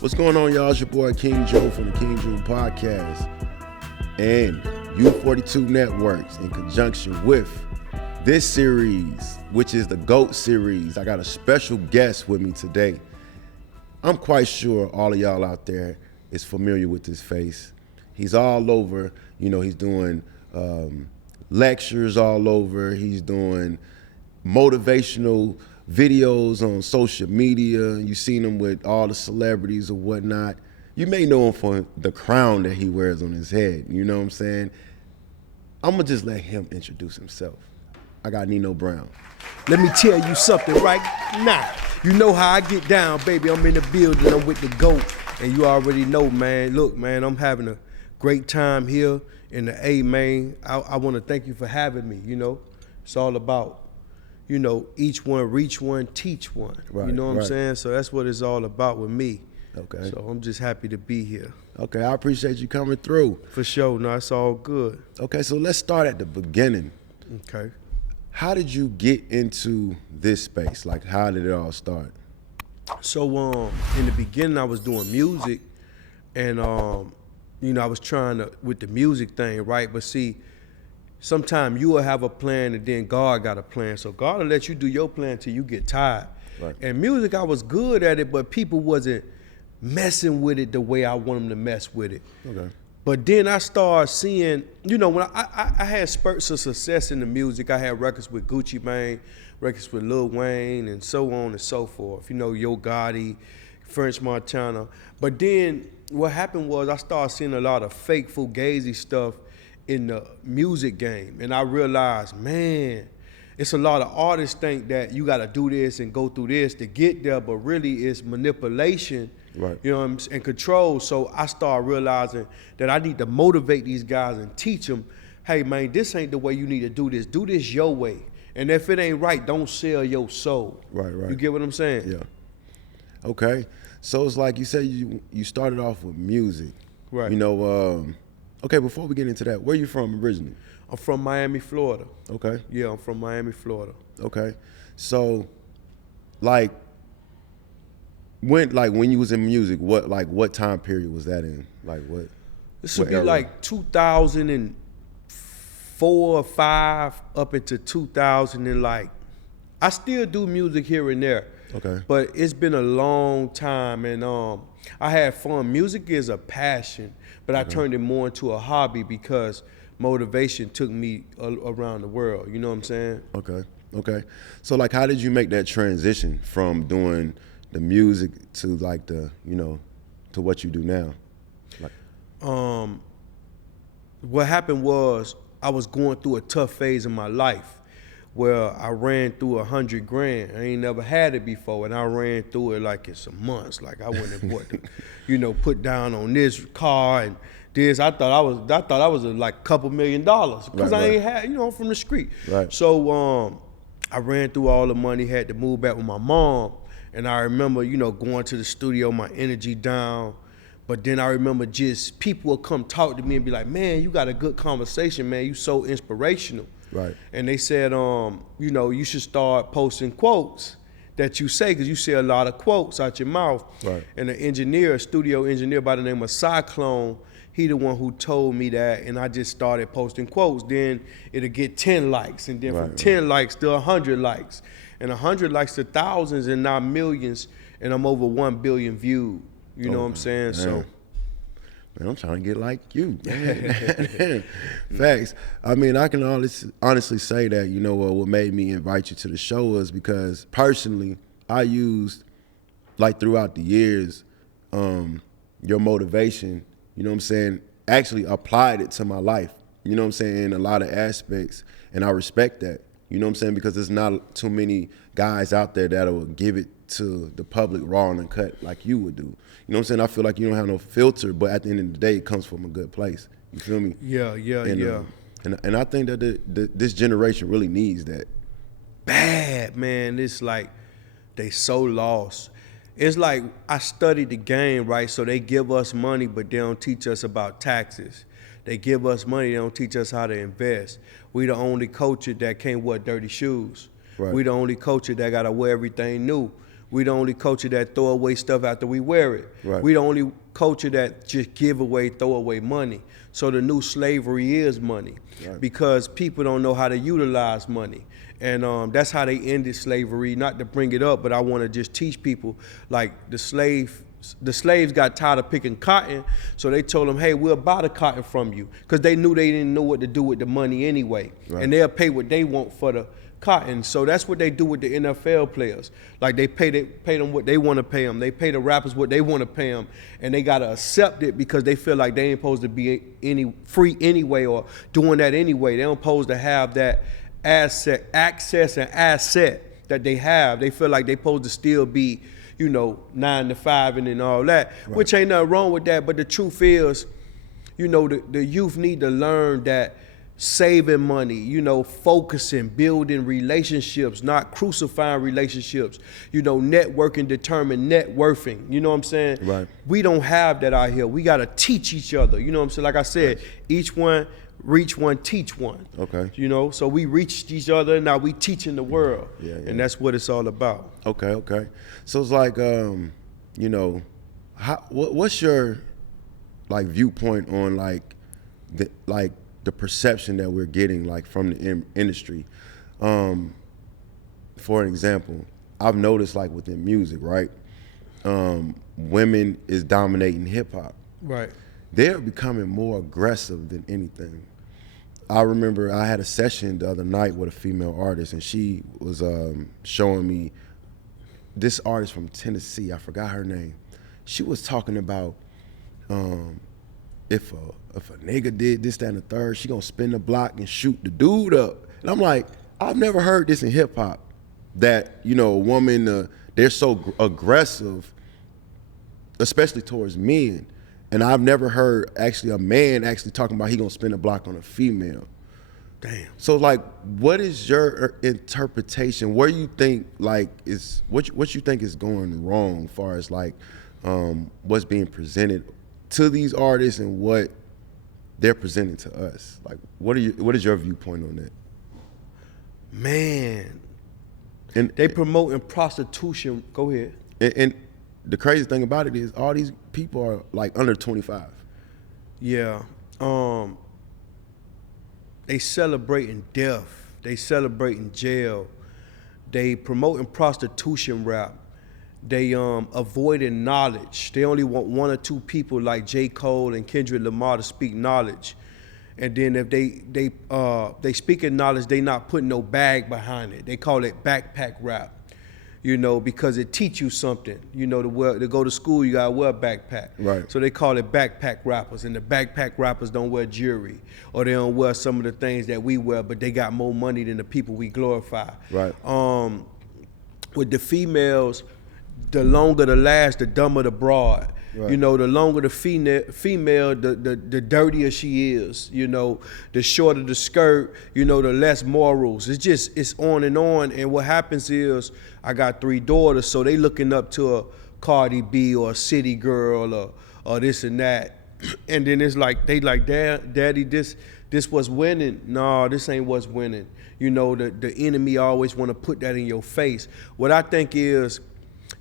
What's going on, y'all? It's your boy King Joe from the King Joe Podcast and U42 Networks in conjunction with this series, which is the GOAT series. I got a special guest with me today. I'm quite sure all of y'all out there is familiar with this face. He's all over, he's doing lectures all over. He's doing motivational videos on social media. You've seen him with all the celebrities or whatnot. You may know him for the crown that he wears on his head. You know what I'm saying? I'm gonna just let him introduce himself. I got Nino Brown. Let me tell you something right now. You know how I get down, baby. I'm in the building, I'm with the GOAT. And you already know, man. Look, man, I'm having a great time here in the A, man. I wanna thank you for having me, It's all about each one, reach one, teach one. Right, you know what right. I'm saying? So that's what it's all about with me. Okay. So I'm just happy to be here. Okay, I appreciate you coming through. For sure. No, it's all good. Okay, so let's start at the beginning. Okay. How did you get into this space? Like, how did it all start? So in the beginning, I was doing music, and I was trying to with the music thing, right? But see, sometimes you will have a plan and then God got a plan. So God will let you do your plan till you get tired. Right. And music, I was good at it, but people wasn't messing with it the way I want them to mess with it. Okay. But then I started seeing, when I had spurts of success in the music. I had records with Gucci Mane, records with Lil Wayne, and so on and so forth. Yo Gotti, French Montana. But then what happened was I started seeing a lot of fake fugazi stuff in the music game, and I realized, man, it's a lot of artists think that you got to do this and go through this to get there, but really it's manipulation, right? And control. So I started realizing that I need to motivate these guys and teach them, hey man, this ain't the way you need to do this. Do this your way, and if it ain't right, don't sell your soul. Right. You get what I'm saying? Yeah. Okay. So it's like you said, you started off with music, right? Okay, before we get into that, where you from originally? I'm from Miami, Florida. Okay. Yeah, I'm from Miami, Florida. Okay. So, when you was in music, what time period was that in? This would be like 2004 or 5 up into 2000 and I still do music here and there. Okay. But it's been a long time, and I had fun. Music is a passion, but I turned it more into a hobby because motivation took me around the world. You know what I'm saying? Okay. So how did you make that transition from doing the music to to what you do now? What happened was I was going through a tough phase in my life where I ran through $100,000. I ain't never had it before, and I ran through it in some months. I went and bought, put down on this car and this. I thought I was a couple $1 million because I ain't had, I'm from the street. Right. So I ran through all the money, had to move back with my mom, and I remember, going to the studio, my energy down. But then I remember just people would come talk to me and be like, man, you got a good conversation, man. You so inspirational. Right. And they said, you should start posting quotes that you say, because you say a lot of quotes out your mouth. Right. And a studio engineer by the name of Cyclone, he the one who told me that, and I just started posting quotes. Then it'll get 10 likes, and then from 10 likes to 100 likes, and 100 likes to thousands, and now millions, and I'm over 1 billion viewed. You know what I'm saying? Man. So. Man, I'm trying to get like you. Facts. I mean, I can honestly say that, what made me invite you to the show was because personally, I used, throughout the years, your motivation, actually applied it to my life, in a lot of aspects. And I respect that, You know what I'm saying? Because there's not too many guys out there that will give it to the public raw and uncut like you would do. You know what I'm saying? I feel like you don't have no filter, but at the end of the day, it comes from a good place. You feel me? Yeah. And I think that this generation really needs that. Bad, man. It's like they so lost. It's like I studied the game, right? So they give us money, but they don't teach us about taxes. They give us money, they don't teach us how to invest. We the only culture that can't wear dirty shoes. Right. We the only culture that gotta wear everything new. We the only culture that throw away stuff after we wear it. Right. We the only culture that just give away, throw away money. So the new slavery is money, right, because people don't know how to utilize money. And that's how they ended slavery. Not to bring it up, but I want to just teach people, like the slaves got tired of picking cotton, so they told them, hey, we'll buy the cotton from you, because they knew they didn't know what to do with the money anyway. Right. And they'll pay what they want for the cotton. So that's what they do with the NFL players. Like they pay them what they want to pay them. They pay the rappers what they want to pay them, and they gotta accept it because they feel like they ain't supposed to be any free anyway or doing that anyway. They don't supposed to have that access and asset that they have. They feel like they supposed to still be, 9 to 5 and all that, right, which ain't nothing wrong with that. But the truth is, the youth need to learn that saving money, focusing, building relationships, not crucifying relationships, networking, determine net worthing. You know what I'm saying? Right. We don't have that out here. We got to teach each other. You know what I'm saying? Like I said, each one, reach one, teach one. Okay. So we reached each other, now we teaching the world. Yeah. And that's what it's all about. Okay. So it's like, what's your viewpoint on the perception that we're getting from the industry? For an example, I've noticed within music, right? Women is dominating hip hop. Right. They're becoming more aggressive than anything. I remember I had a session the other night with a female artist, and she was showing me this artist from Tennessee. I forgot her name. She was talking about if a nigga did this, that, and the third, she gonna spin the block and shoot the dude up. And I'm like, I've never heard this in hip hop, that a woman, they're so aggressive, especially towards men. And I've never heard a man actually talking about he gonna spin a block on a female. Damn. So what is your interpretation? Where you think is what you think is going wrong as far as what's being presented to these artists and what they're presenting to us? What is your viewpoint on that? Man, and they promoting prostitution. Go ahead. And the crazy thing about it is all these people are under 25. Yeah. They celebrating death. They celebrating jail. They promoting prostitution rap. They avoiding knowledge. They only want one or two people like J. Cole and Kendrick Lamar to speak knowledge. And then if they speaking knowledge, they not putting no bag behind it. They call it backpack rap. Because it teach you something. To go to school, you gotta wear a backpack. Right. So they call it backpack rappers, and the backpack rappers don't wear jewelry, or they don't wear some of the things that we wear, but they got more money than the people we glorify. Right. With the females, the longer the last, the dumber the broad. Right. The longer the female, the dirtier she is. The shorter the skirt, the less morals. It's on. And what happens is, I got 3 daughters, so they looking up to a Cardi B or a City Girl or this and that. And then it's they Daddy, this what's winning. No, this ain't what's winning. The enemy always want to put that in your face. What I think is,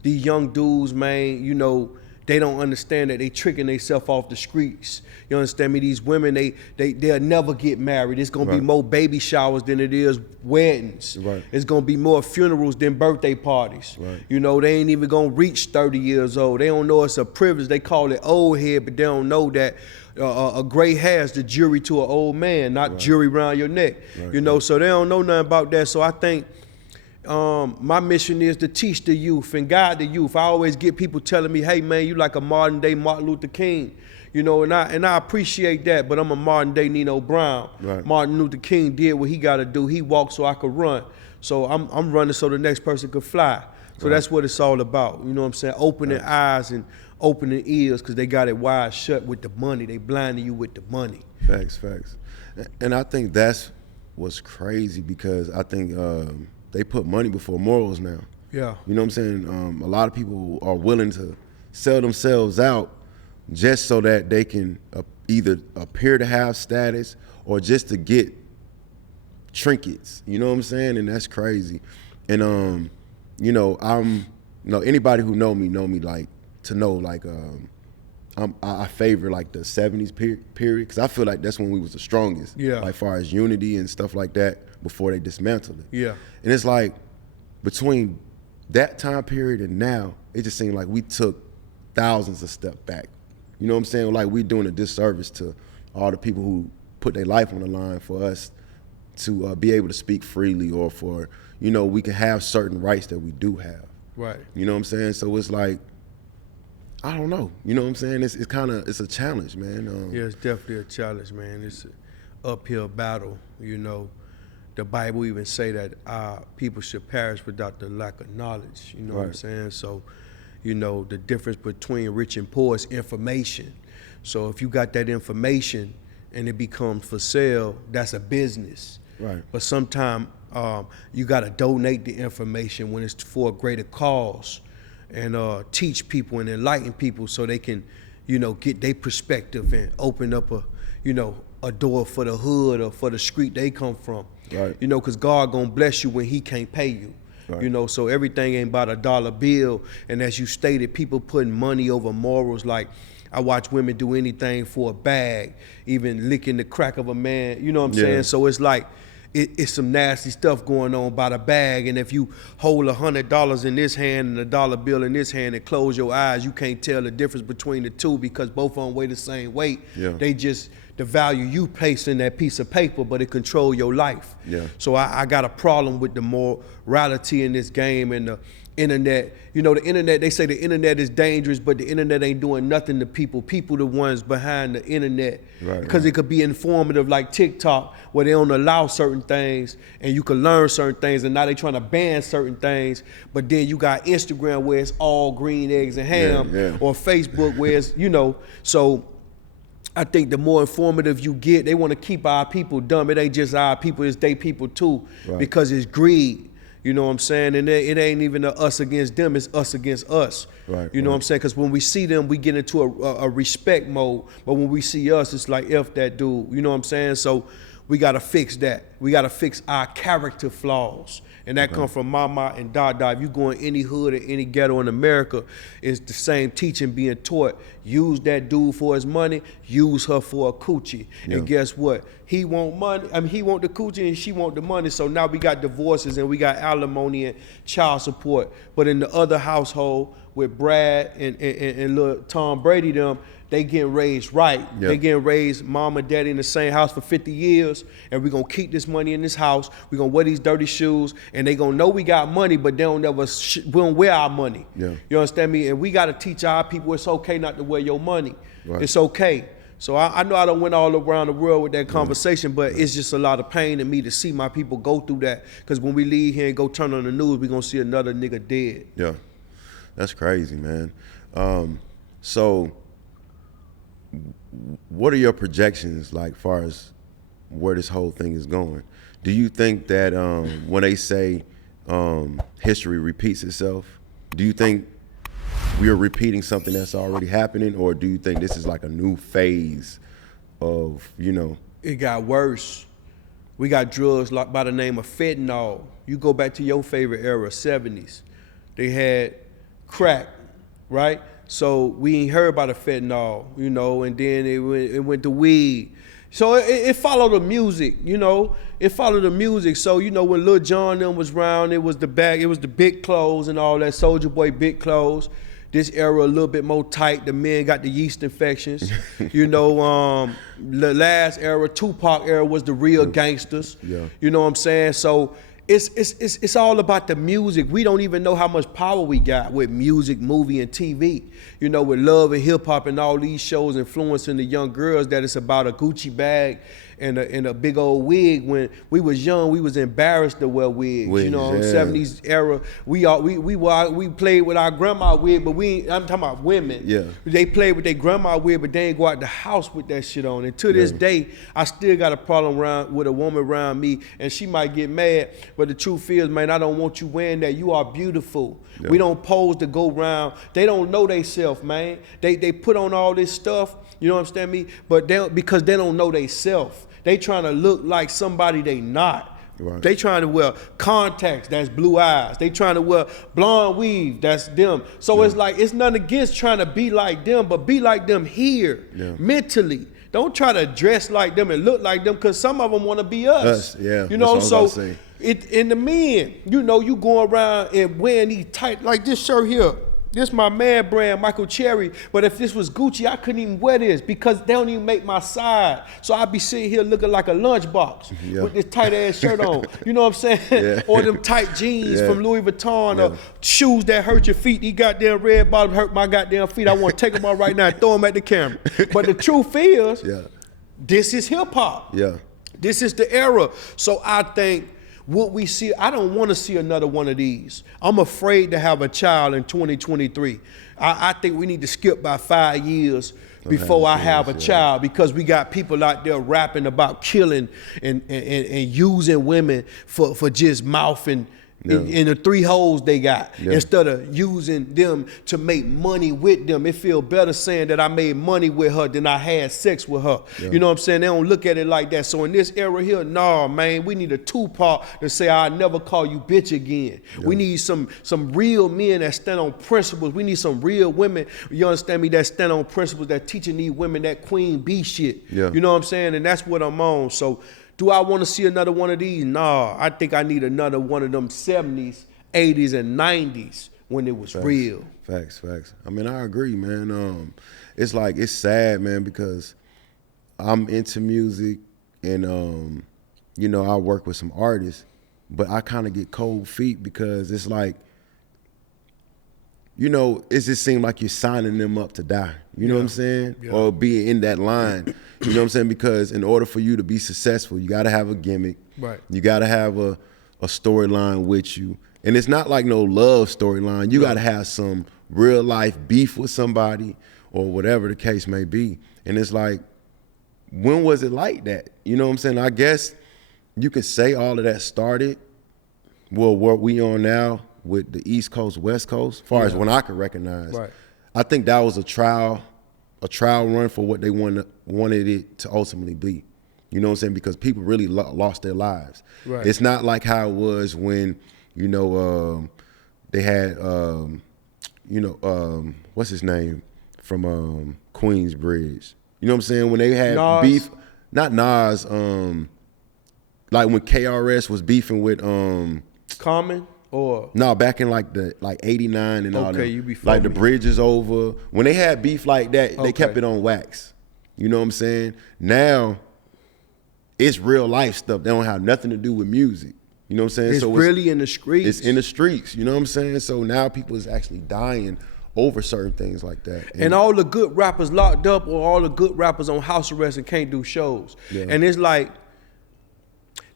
these young dudes, man, they don't understand that they tricking themselves off the streets. You understand me? These women, they'll never get married. It's gonna be more baby showers than it is weddings. Right. It's gonna be more funerals than birthday parties. Right. They ain't even gonna reach 30 years old. They don't know it's a privilege. They call it old head, but they don't know that a gray hair is the jury to an old man, not jury around your neck. Right. So they don't know nothing about that. So I think My mission is to teach the youth and guide the youth. I always get people telling me, hey man, you like a modern day Martin Luther King. And I appreciate that, but I'm a modern day Nino Brown. Right. Martin Luther King did what he gotta do. He walked so I could run. So I'm running so the next person could fly. So that's what it's all about. You know what I'm saying? Opening eyes and opening ears, because they got it wide shut with the money. They blinding you with the money. Facts. And I think that's what's crazy, because I think they put money before morals now. Yeah. You know what I'm saying? A lot of people are willing to sell themselves out just so that they can either appear to have status or just to get trinkets. You know what I'm saying? And that's crazy. And anybody who know me like to know like I favor like the 70s period, because I feel like that's when we was the strongest. Yeah. Like far as unity and stuff like that before they dismantled it. Yeah. And it's like between that time period and now, it just seemed like we took thousands of steps back. You know what I'm saying? Like we doing a disservice to all the people who put their life on the line for us to be able to speak freely, or for, we can have certain rights that we do have. Right. You know what I'm saying? So it's like, I don't know. You know what I'm saying? It's a challenge, man. Yeah, it's definitely a challenge, man. It's an uphill battle. The Bible even say that people should perish without the lack of knowledge. You know what I'm saying? So, the difference between rich and poor is information. So if you got that information and it becomes for sale, that's a business. Right. But sometimes you got to donate the information when it's for a greater cause, and teach people and enlighten people so they can, get their perspective and open up a door for the hood or for the street they come from. Right. Because God gonna bless you when He can't pay you. Right. So everything ain't about a dollar bill. And as you stated, people putting money over morals. Like, I watch women do anything for a bag, even licking the crack of a man. You know what I'm saying? So it's like, it's some nasty stuff going on by the bag. And if you hold $100 in this hand and a dollar bill in this hand and close your eyes, you can't tell the difference between the two, because both of them weigh the same weight. Yeah. They just, the value you place in that piece of paper, but it control your life. Yeah. So I got a problem with the morality in this game and the internet. The internet, they say the internet is dangerous, but the internet ain't doing nothing to people. People the ones behind the internet. Right. Because it could be informative, like TikTok, where they don't allow certain things and you can learn certain things, and now they trying to ban certain things. But then you got Instagram where it's all green eggs and ham, or Facebook where it's, so I think the more informative you get, they want to keep our people dumb. It ain't just our people, it's they people too, because it's greed. You know what I'm saying? And it ain't even us against them, it's us against us. Right. You know what I'm saying? Because when we see them, we get into a respect mode. But when we see us, it's like, F that dude. You know what I'm saying? So we got to fix that. We got to fix our character flaws. And that come from Mama and Dada. If you go in any hood or any ghetto in America, it's the same teaching being taught. Use that dude for his money, use her for a coochie. Yeah. And guess what? He want money, he want the coochie and she want the money. So now we got divorces and we got alimony and child support. But in the other household with Brad and little Tom Brady them, they getting raised right. Yep. They getting raised mom and daddy in the same house for 50 years, and we're going to keep this money in this house. We're going to wear these dirty shoes, and they going to know we got money, but they don't never, we don't wear our money. Yeah. You understand me? And we got to teach our people it's okay not to wear your money. Right. It's okay. So I know I don't went all around the world with that conversation, but it's just a lot of pain to me to see my people go through that, because when we leave here and go turn on the news, we're going to see another nigga dead. Yeah. That's crazy, man. So what are your projections like far as where this whole thing is going? Do you think that when they say history repeats itself, do you think we are repeating something that's already happening, or do you think this is like a new phase of, It got worse. We got drugs like by the name of fentanyl. You go back to your favorite era, 70s. They had crack, right? So we ain't heard about the fentanyl, and then it went to weed. So it followed the music, It followed the music. So, when Lil Jon them was around, it was the big clothes and all that, Soulja Boy big clothes. This era a little bit more tight. The men got the yeast infections. The last era, Tupac era, was the real gangsters. Yeah. You know what I'm saying? So it's all about the music. We don't even know how much power we got with music, movie, and TV. You know, with love and hip hop and all these shows influencing the young girls, that it's about a Gucci bag and a big old wig. When we was young, we was embarrassed to wear wigs. You know, 70s era, we played with our grandma wig, but I'm talking about women. Yeah. They played with their grandma wig, but they ain't go out the house with that shit on. And to this day, I still got a problem with a woman around me, and she might get mad, but the truth is, man, I don't want you wearing that. You are beautiful. Yeah. We don't pose to go around. They don't know they self, man. They put on all this stuff, you know what I'm saying me? But because they don't know they self. They trying to look like somebody they not. Right. They trying to wear contacts, that's blue eyes. They trying to wear blonde weave, that's them. So it's like, it's nothing against trying to be like them, but be like them here, mentally. Don't try to dress like them and look like them, because some of them want to be us. Yeah. You know, so in the men, you know, you going around and wearing these tight, like this shirt here. This my man brand, Michael Cherry. But if this was Gucci, I couldn't even wear this because they don't even make my side. So I'd be sitting here looking like a lunchbox with this tight ass shirt on. You know what I'm saying? Or them tight jeans from Louis Vuitton, or shoes that hurt your feet. These goddamn red bottoms hurt my goddamn feet. I want to take them off right now and throw them at the camera. But the truth is, this is hip hop. Yeah. This is the era. So I think what we see, I don't want to see another one of these. I'm afraid to have a child in 2023. I think we need to skip by 5 years before I have a child, because we got people out there rapping about killing and using women for just mouth and in the 3 holes they got, instead of using them to make money with them. It feel better saying that I made money with her than I had sex with her. You know what I'm saying? They don't look at it like that. So in this era here, nah, man, we need a 2-part to say I'll never call you bitch again. We need some real men that stand on principles. We need some real women, you understand me, that stand on principles, that teaching these women that queen bee shit. You know what I'm saying? And that's what I'm on. So do I want to see another one of these? Nah, I think I need another one of them 70s, 80s, and 90s when it was real. Facts. I mean, I agree, man. It's like, it's sad, man, because I'm into music and, you know, I work with some artists, but I kind of get cold feet because it's like, you know, it just seems like you're signing them up to die. You know what I'm saying? Or be in that line. You know what I'm saying? Because in order for you to be successful, you got to have a gimmick. Right. You got to have a storyline with you. And it's not like no love storyline. You got to have some real life beef with somebody or whatever the case may be. And it's like, when was it like that? You know what I'm saying? I guess you could say all of that started, well, what we on now with the East Coast, West Coast, as far as when I could recognize. Right. I think that was a trial run for what they wanted it to ultimately be. You know what I'm saying? Because people really lost their lives. Right. It's not like how it was when, you know, they had, you know, what's his name from Queensbridge. You know what I'm saying? When they had beef, not Nas, like when KRS was beefing with Common. Or no, back in like 89 and all that. You be like the bridge is over. When they had beef like that, they kept it on wax. You know what I'm saying? Now it's real life stuff. They don't have nothing to do with music. You know what I'm saying? It's really in the streets. It's in the streets. You know what I'm saying? So now people is actually dying over certain things like that. And all the good rappers locked up, or all the good rappers on house arrest and can't do shows. And it's like,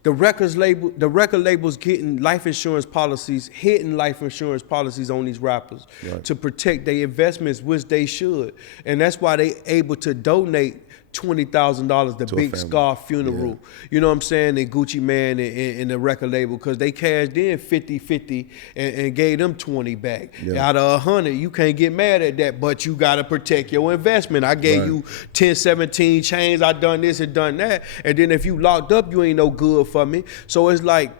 the record labels getting life insurance policies, hitting life insurance policies on these rappers to protect their investments, which they should. And that's why they able to donate $20,000 to Big Scar funeral. You know what I'm saying? And Gucci Man and the record label, because they cashed in 50-50 and gave them 20 back. Out of 100, you can't get mad at that, but you got to protect your investment. I gave you 10, 17 chains, I done this and done that, and then if you locked up, you ain't no good for me. So it's like,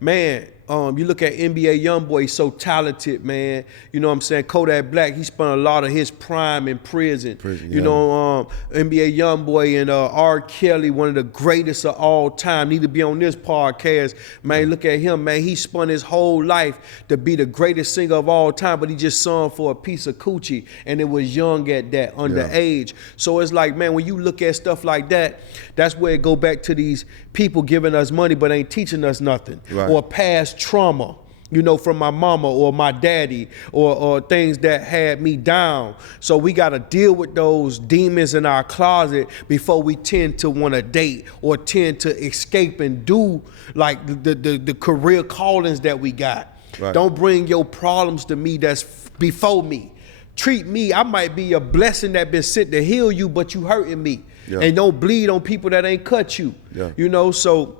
man, You look at NBA YoungBoy, he's so talented, man. You know what I'm saying? Kodak Black, he spent a lot of his prime in prison. You know, NBA YoungBoy and R. Kelly, one of the greatest of all time, need to be on this podcast. Man, look at him, man. He spent his whole life to be the greatest singer of all time, but he just sung for a piece of coochie, and it was young at that, underage. So it's like, man, when you look at stuff like that, that's where it go back to these people giving us money but ain't teaching us nothing. Or past trauma, you know, from my mama or my daddy, or things that had me down. So we got to deal with those demons in our closet before we tend to want to date or tend to escape and do like the career callings that we got. Don't bring your problems to me that's before me. Treat me, I might be a blessing that been sent to heal you, but you hurting me. And don't bleed on people that ain't cut you. You know, so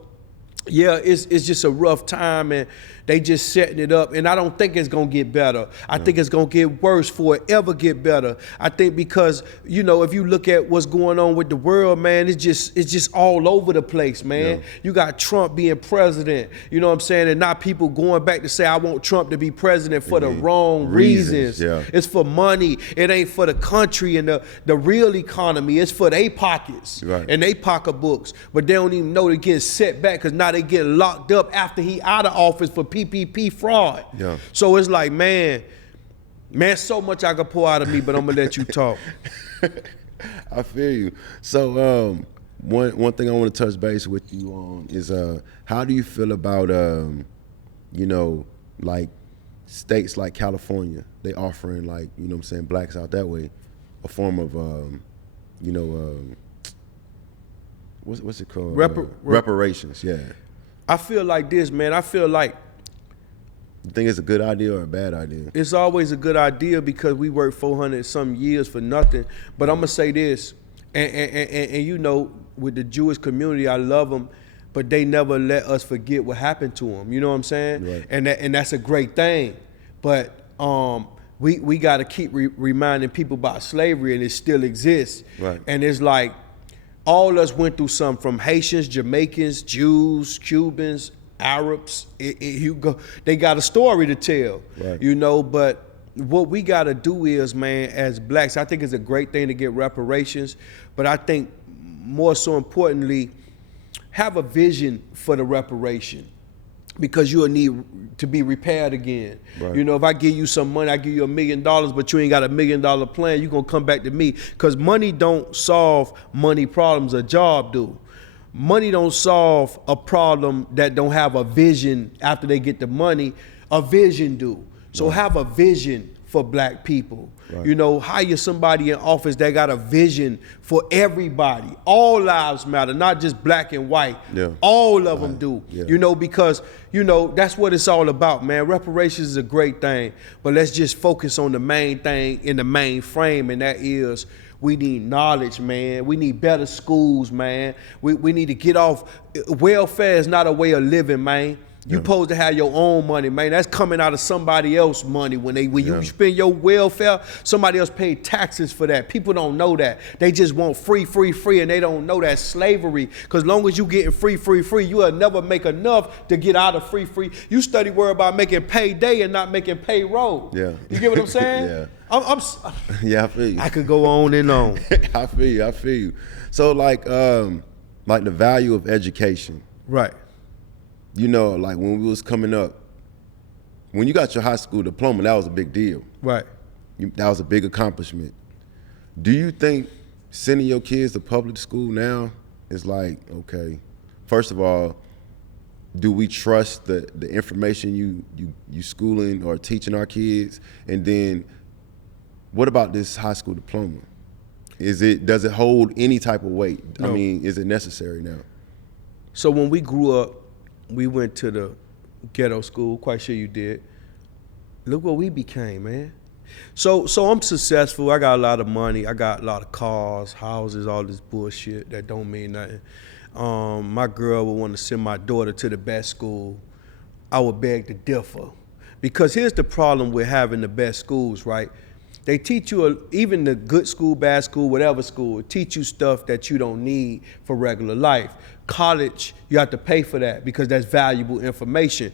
yeah, it's just a rough time, and they just setting it up, and I don't think it's gonna get better. I think it's gonna get worse before it ever get better. I think because, you know, if you look at what's going on with the world, man, it's just all over the place, man. You got Trump being president, you know what I'm saying, and now people going back to say, I want Trump to be president for the wrong reasons. It's for money. It ain't for the country and the real economy. It's for their pockets and their pocketbooks, but they don't even know they're getting set back because now they get locked up after he out of office for PPP fraud. So it's like, man, so much I could pour out of me, but I'm gonna let you talk. I feel you. So one thing I want to touch base with you on is how do you feel about you know, like states like California, they offering, like, you know what I'm saying, blacks out that way a form of you know, what's it called? Reparations. I feel like this, man. I feel like, you think it's a good idea or a bad idea? It's always a good idea because we worked 400 some years for nothing. But I'm gonna say this, and you know, with the Jewish community, I love them, but they never let us forget what happened to them. You know what I'm saying? And that's a great thing. But we got to keep reminding people about slavery, and it still exists. And it's like, all of us went through something, from Haitians, Jamaicans, Jews, Cubans, Arabs. They got a story to tell, you know. But what we got to do is, man, as blacks, I think it's a great thing to get reparations, but I think more so importantly, have a vision for the reparation, because you'll need to be repaired again. You know, if I give you some money, I give you $1 million, but you ain't got $1 million plan, you're gonna come back to me, because money don't solve money problems, a job do. Money don't solve a problem that don't have a vision after they get the money, a vision do. So have a vision for black people. You know, hire somebody in office that got a vision for everybody. All lives matter, not just black and white. All of them do. You know, because, you know, that's what it's all about, man. Reparations is a great thing, but let's just focus on the main thing in the main frame, and that is, we need knowledge, man. We need better schools, man. We need to get off. Welfare is not a way of living, man. You supposed to have your own money, man. That's coming out of somebody else's money. When you spend your welfare, somebody else paid taxes for that. People don't know that. They just want free, and they don't know that's slavery. Because long as you getting free, you will never make enough to get out of free. You study worry about making payday and not making payroll. You get what I'm saying? I feel you. I could go on and on. I feel you. So like the value of education. You know, like when we was coming up, when you got your high school diploma, that was a big deal. That was a big accomplishment. Do you think sending your kids to public school now is like, okay, first of all, do we trust the information you schooling or teaching our kids? And then what about this high school diploma? Does it hold any type of weight? No. I mean, is it necessary now? So when we grew up, we went to the ghetto school, quite sure you did. Look what we became, man. So I'm successful. I got a lot of money. I got a lot of cars, houses, all this bullshit that don't mean nothing. My girl would want to send my daughter to the best school. I would beg to differ. Because here's the problem with having the best schools, right? They teach you, even the good school, bad school, whatever school, teach you stuff that you don't need for regular life. College, you have to pay for that because that's valuable information.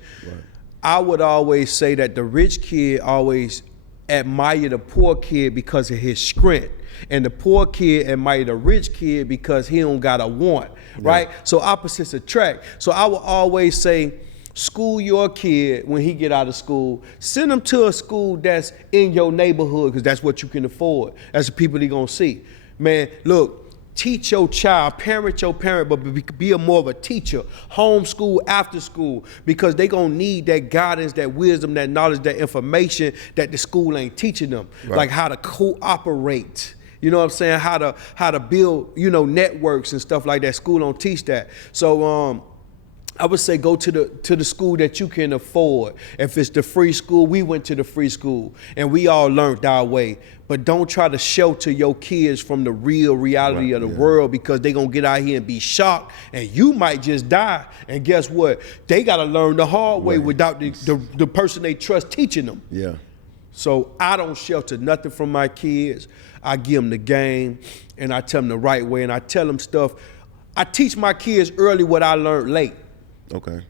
I would always say that the rich kid always admire the poor kid because of his strength, and the poor kid admire the rich kid because he don't got a want, right? So opposites attract. So I would always say, school your kid when he get out of school. Send him to a school that's in your neighborhood because that's what you can afford. That's the people he gonna see. Man, look, teach your child, parent your parent, but be more of a teacher. Homeschool, after school, because they gonna need that guidance, that wisdom, that knowledge, that information that the school ain't teaching them. Right. Like how to cooperate. You know what I'm saying? How to build, networks and stuff like that. School don't teach that. So I would say go to the school that you can afford. If it's the free school, we went to the free school and we all learned our way. But don't try to shelter your kids from the real reality of the world, because they gonna get out here and be shocked and you might just die. And guess what? They gotta learn the hard way without the person they trust teaching them. Yeah. So I don't shelter nothing from my kids. I give them the game and I tell them the right way, and I tell them stuff. I teach my kids early what I learned late. Okay.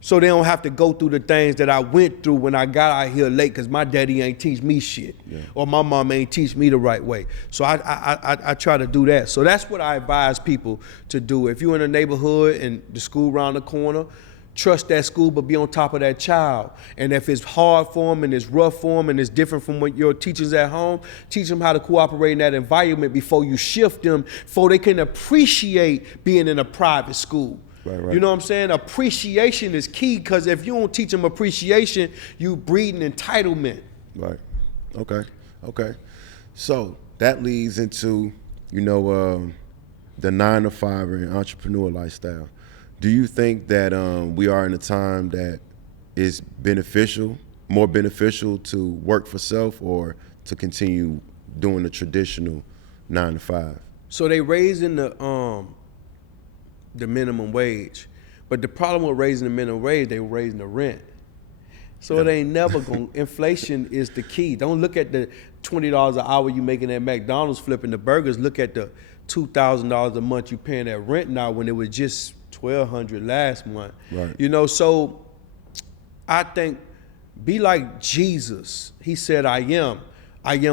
So they don't have to go through the things that I went through when I got out here late, because my daddy ain't teach me shit, or my mom ain't teach me the right way. So I try to do that. So that's what I advise people to do. If you're in a neighborhood and the school around the corner, trust that school, but be on top of that child. And if it's hard for them and it's rough for them and it's different from what your teachers at home, teach them how to cooperate in that environment before you shift them, before they can appreciate being in a private school. Right. You know what I'm saying? Appreciation is key, because if you don't teach them appreciation, you breeding entitlement. Right. Okay. So that leads into, the 9-to-5 and entrepreneur lifestyle. Do you think that we are in a time that is more beneficial to work for self, or to continue doing the traditional 9-to-5? So they raising the minimum wage, but the problem with raising the minimum wage, they were raising the rent. So it ain't never going. Inflation is the key. Don't look at the $20 an hour you making at McDonald's flipping the burgers. Look at the $2,000 a month you paying that rent now, when it was just $1,200 last month. Right. So I think be like Jesus. He said, I am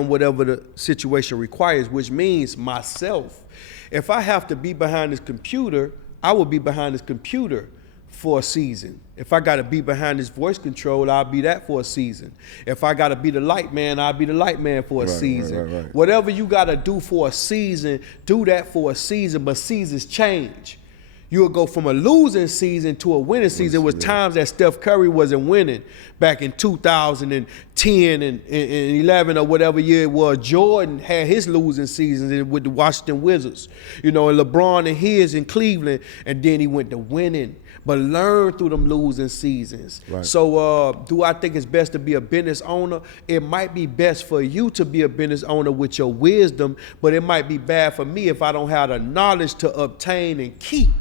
whatever the situation requires, which means myself. If I have to be behind this computer, I will be behind this computer for a season. If I got to be behind this voice control, I'll be that for a season. If I got to be the light man, I'll be the light man for a season. Right. Whatever you got to do for a season, do that for a season, but seasons change. You'll go from a losing season to a winning season. It was times that Steph Curry wasn't winning back in 2010 and 11 or whatever year it was. Jordan had his losing seasons with the Washington Wizards, and LeBron and his in Cleveland, and then he went to winning. But learn through them losing seasons. Right. So do I think it's best to be a business owner? It might be best for you to be a business owner with your wisdom, but it might be bad for me if I don't have the knowledge to obtain and keep.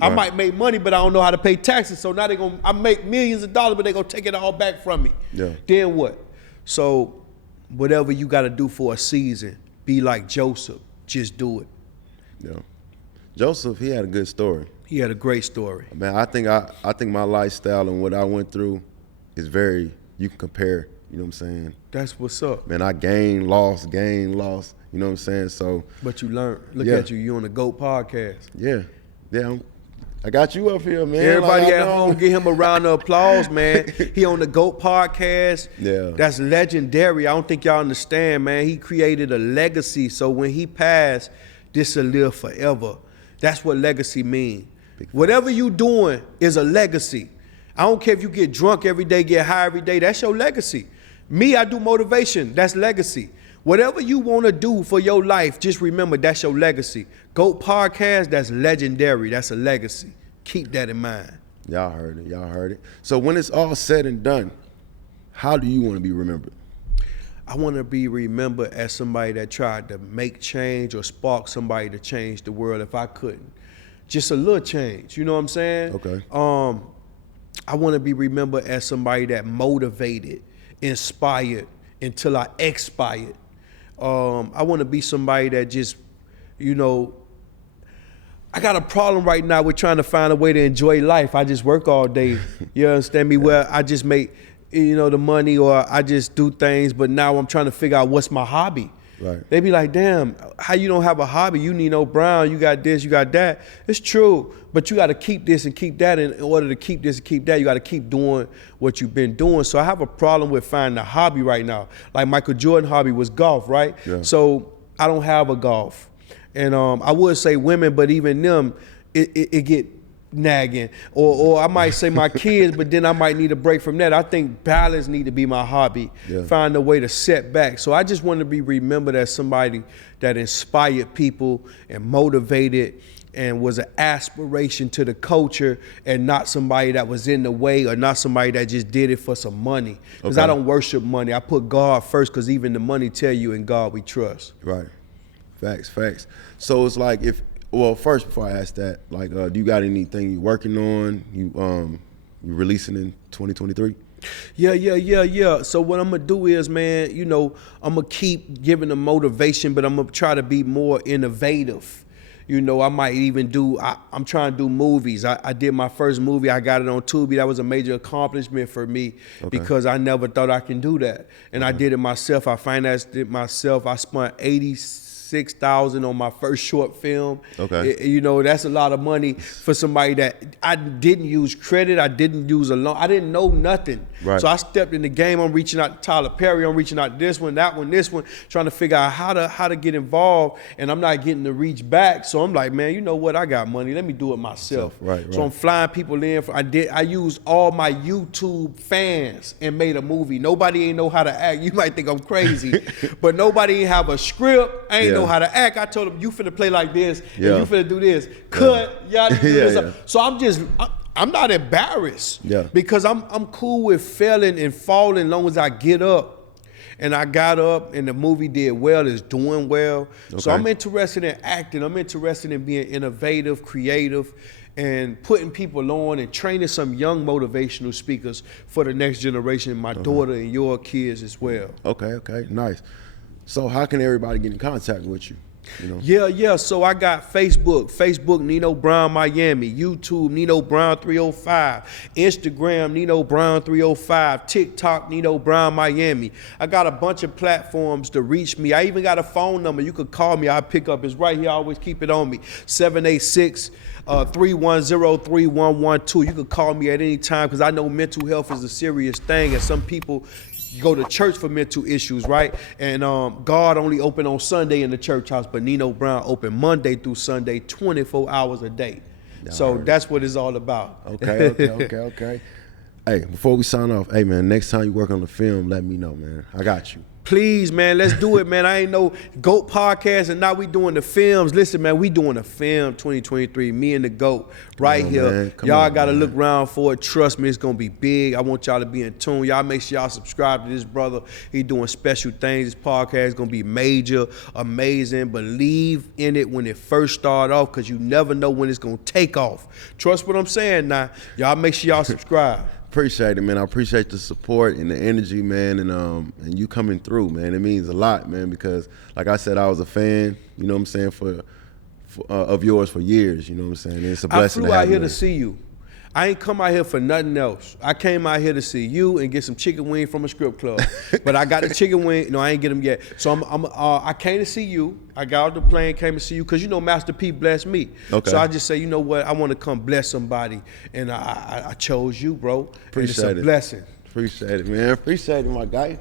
I might make money, but I don't know how to pay taxes. So now I make millions of dollars, but they're gonna take it all back from me. Yeah. Then what? So whatever you gotta do for a season, be like Joseph. Just do it. Yeah. Joseph, he had a good story. He had a great story. Man, I think my lifestyle and what I went through is you can compare, you know what I'm saying? That's what's up. Man, I gained, lost, you know what I'm saying? So. But you learned. Look at you on the GOAT podcast. Yeah. I got you up here, man. Everybody at home, give him a round of applause, man. He on the GOAT podcast. Yeah. That's legendary. I don't think y'all understand, man. He created a legacy, so when he passed, this will live forever. That's what legacy mean. Whatever you doing is a legacy. I don't care if you get drunk every day, get high every day. That's your legacy. Me, I do motivation. That's legacy. Whatever you want to do for your life, just remember that's your legacy. GOAT podcast, that's legendary. That's a legacy. Keep that in mind. Y'all heard it. So when it's all said and done, how do you want to be remembered? I want to be remembered as somebody that tried to make change or spark somebody to change the world if I couldn't. Just a little change, you know what I'm saying? Okay. I want to be remembered as somebody that motivated, inspired until I expired. I want to be somebody that just, I got a problem right now with trying to find a way to enjoy life. I just work all day. You understand me? Well, I just make, the money, or I just do things, but now I'm trying to figure out what's my hobby. Right. They be like, damn, how you don't have a hobby? You Nino Brown, you got this, you got that. It's true, but you got to keep this and keep that. In order to keep this and keep that, you got to keep doing what you've been doing. So I have a problem with finding a hobby right now. Like Michael Jordan hobby was golf, right? Yeah. So I don't have a golf. And I would say women, but even them, it get nagging. Or I might say my kids, but then I might need a break from that. I think balance need to be my hobby. Yeah. Find a way to set back. So I just want to be remembered as somebody that inspired people and motivated and was an aspiration to the culture, and not somebody that was in the way, or not somebody that just did it for some money. Because I don't worship money. I put God first, because even the money tell you in God we trust. Right. Facts. So it's like, first, before I ask that, like, do you got anything you working on? You releasing in 2023? Yeah. So what I'm gonna do is, man, I'm gonna keep giving them motivation, but I'm gonna try to be more innovative. I might even I'm trying to do movies. I did my first movie. I got it on Tubi. That was a major accomplishment for me, because I never thought I can do that. And I did it myself. I financed it myself. I spent $86,000 on my first short film. Okay. That's a lot of money for somebody that I didn't use credit. I didn't use a loan. I didn't know nothing. Right. So I stepped in the game. I'm reaching out to Tyler Perry. I'm reaching out to this one, that one, this one, trying to figure out how to get involved. And I'm not getting the reach back. So I'm like, man, you know what? I got money. Let me do it myself. Right. So I'm flying people in. I used all my YouTube fans and made a movie. Nobody ain't know how to act. You might think I'm crazy, but nobody ain't have a script. I ain't know how to act. I told them, you finna play like this, and you finna do this. Cut, y'all do this. So I'm not embarrassed, because I'm cool with failing and falling as long as I get up. And I got up, and the movie did well, it's doing well. Okay. So I'm interested in acting. I'm interested in being innovative, creative, and putting people on and training some young motivational speakers for the next generation, my daughter and your kids as well. Okay, nice. So how can everybody get in contact with you? Yeah. So I got Facebook Nino Brown Miami, YouTube Nino Brown 305, Instagram Nino Brown 305, TikTok Nino Brown Miami. I got a bunch of platforms to reach me. I even got a phone number. You could call me. I'll pick up. It's right here. I always keep it on me. 786-310-3112. You could call me at any time, because I know mental health is a serious thing, and some people go to church for mental issues, right? And God only open on Sunday in the church house, but Nino Brown open Monday through Sunday, 24 hours a day. So that's what it's all about. Okay. Hey, before we sign off, hey man, next time you work on the film, let me know, man. I got you. Please, man, let's do it, man. I ain't no GOAT podcast, and now we doing the films. Listen, man, we doing a film 2023, me and the GOAT right here. Y'all got to look around for it. Trust me, it's going to be big. I want y'all to be in tune. Y'all make sure y'all subscribe to this brother. He doing special things. This podcast is going to be major, amazing. Believe in it when it first start off, because you never know when it's going to take off. Trust what I'm saying now. Y'all make sure y'all subscribe. Appreciate it, man. I appreciate the support and the energy, man, and you coming through, man. It means a lot, man, because like I said, I was a fan, you know what I'm saying, for of yours for years, you know what I'm saying. And it's a blessing. I flew out here to see you. I ain't come out here for nothing else. I came out here to see you and get some chicken wing from a strip club. But I got the chicken wing. No, I ain't get them yet. So I came to see you. I got off the plane, came to see you, because Master P blessed me. Okay. So I just say, you know what? I want to come bless somebody, and I chose you, bro. Appreciate it. It's a blessing. Appreciate it, man. Appreciate it, my guy.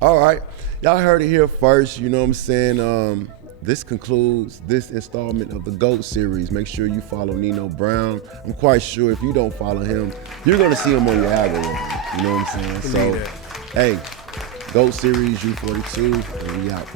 All right, y'all heard it here first. You know what I'm saying? This concludes this installment of the GOAT series. Make sure you follow Nino Brown. I'm quite sure if you don't follow him, you're going to see him on your algorithm. You know what I'm saying? So, hey, GOAT series U42, and we out.